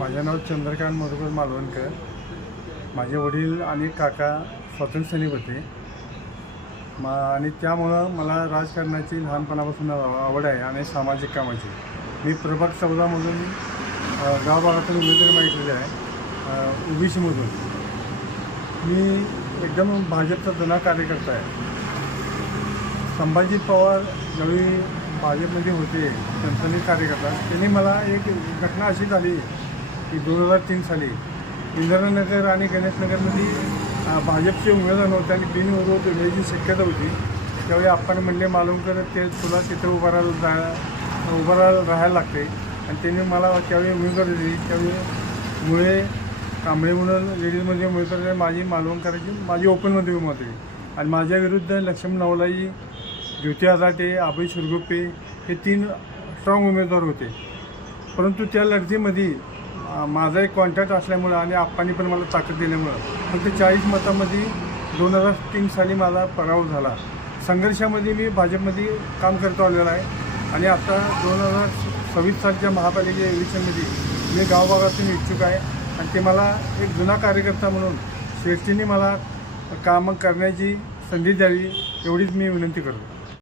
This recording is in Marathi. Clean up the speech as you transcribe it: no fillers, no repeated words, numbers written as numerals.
माझे नाव चंद्रकांत मधुकर मालवणकर. माझे वडील आणि काका स्वातंत्र्य सैनिक होते. आणि त्यामुळं मला राजकारणाची लहानपणापासून आवड आहे आणि सामाजिक कामाची. मी प्रभाग 14मधून गावभागातून उमेदवारी मागितलेली आहे, ओबीसीमधून. मी एकदम भाजपचा जुना कार्यकर्ता आहे. संभाजी पवार ज्यावेळी भाजपमध्ये होते संस्थानिक कार्यकर्ता, त्यांनी मला एक घटना अशी झाली की 2003 साली इंदिरानगर आणि गणेशनगरमध्ये भाजपचे उमेदवार नव्हते आणि बिनविरोध होण्याची शक्यता होती. त्यावेळी आपण म्हणले मालवणकर ते तुला तिथं उभा राहायला लागते. आणि त्यांनी मला त्यावेळी उमेदवारी दिली. त्यावेळी मुळे कांबळे म्हणून लेडीजमध्ये उमेदवारी माझी मालवणकरांची माझी ओपनमध्ये उमेदवारी होती. आणि माझ्या विरुद्ध लक्ष्मण नवलाई, ज्योती हजाटे, अभय शिरगुप्पे हे 3 स्ट्रॉंग उमेदवार होते. परंतु त्या लढतीमध्ये माझा एक कॉन्टॅक्ट असल्यामुळं आणि आप्पांनी पण मला ताकद दिल्यामुळं फक्त 40 मतांमध्ये 2003 साली माझा पराभव झाला. संघर्षामध्ये मी भाजपमध्ये काम करतो आलेला आहे. आणि आता 2026 सालच्या महापालिका इलेक्शनमध्ये मी गावभागातून इच्छुक आहे. आणि ते मला एक जुना कार्यकर्ता म्हणून श्रेष्ठींनी मला कामं करण्याची संधी द्यावी एवढीच मी विनंती करतो.